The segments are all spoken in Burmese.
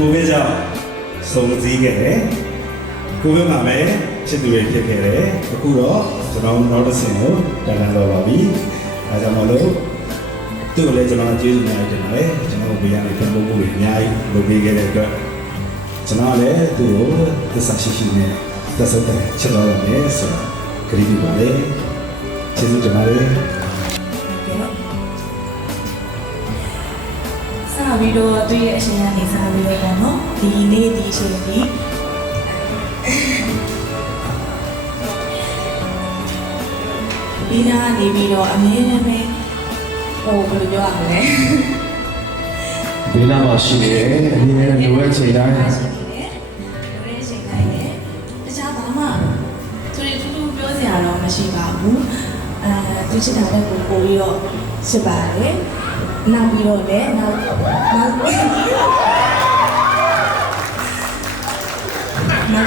ကိုပဲကြောင့်စုံစည်းခဲ့တယ်ကိုပဲမှာပဲချစ်သူတွေဖြစ်ခဲ့တယ်အခုတော့ကျွန်တော်နောက်တစ်ဆင့်ကိုတန်တန်တော့ပါပြီအဲကြောင့်မလို့သူ့ကိုလည်းကျွန်တော်ကျေးဇူးများတင်ပါတယ်ကျွန်တော်ဘေးကနေပြန်ဖို့မှုတွေအများကြီးလုပ်ပေးခဲ့တဲ့အတွက်ကျွန်တော်လည်းသူ့ကိုသစ္စာရှိရှိနဲ့သက်သက်ချစ်တော်ရမယ်ဆိုတာကြည့်ပြီးပါလေကျေးဇူးတင်ပါတယ်ပြီးတော့သူ့ရဲ့အရှင်ကနေစားပြီးတော့ပေါ့နော်ဒီနေ့ဒီအချိန်ဒီဒီနာနေပြီးတော့အမြဲတမ်းပဲဟိုဘယ်လိုပြောရမလဲဒီနာမှာရှိနေတယ်အမြဲတမ်းလိုတဲ့ချိန်တိုင်းရှိနေတယ်လိုတဲ့ချိန်တိုင်းနဲ့တခြားဘာမှသူတွေတူတူပြောစရာတော့မရှိပါဘူးသူချစ်တာလည်းပို့ပြီးတော့ချစ်ပါတယ်နောက်ပြီးတော့လည်းနောက်တ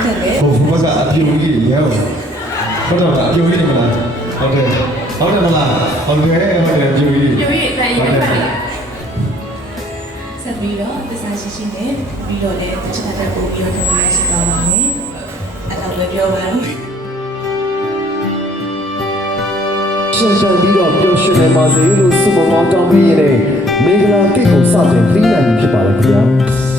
ယ်လေဟိုဘက်ကအပြုံးကြီးရဲဟုတ်တော့အပြုံးကြီးနေမလားဟုတ်တယ်မလားဟုတ်တယ်အပြုံးကြီးပြုံးကြီးအတိုင်းပဲဆက်ပြီးတော့သစ္စာရှိရှိနဲ့ပြီးတော့လည်းတခြားတဲ့ပို့ပြီးတော့လုပ်ရရှိသွားပါမယ်အဲ့တော့လည်းပြောပါဦးရှန်ပြီးတော့ပျော်ရွှင်နေပါစေလို့ဆုမွန်ကောင်းတောင်းပေးရတဲ့မင်္ဂလာကိတ်ကိုစတင်ပြီးနိုင်ပြီဖြစ်ပါလေခင်ဗျာ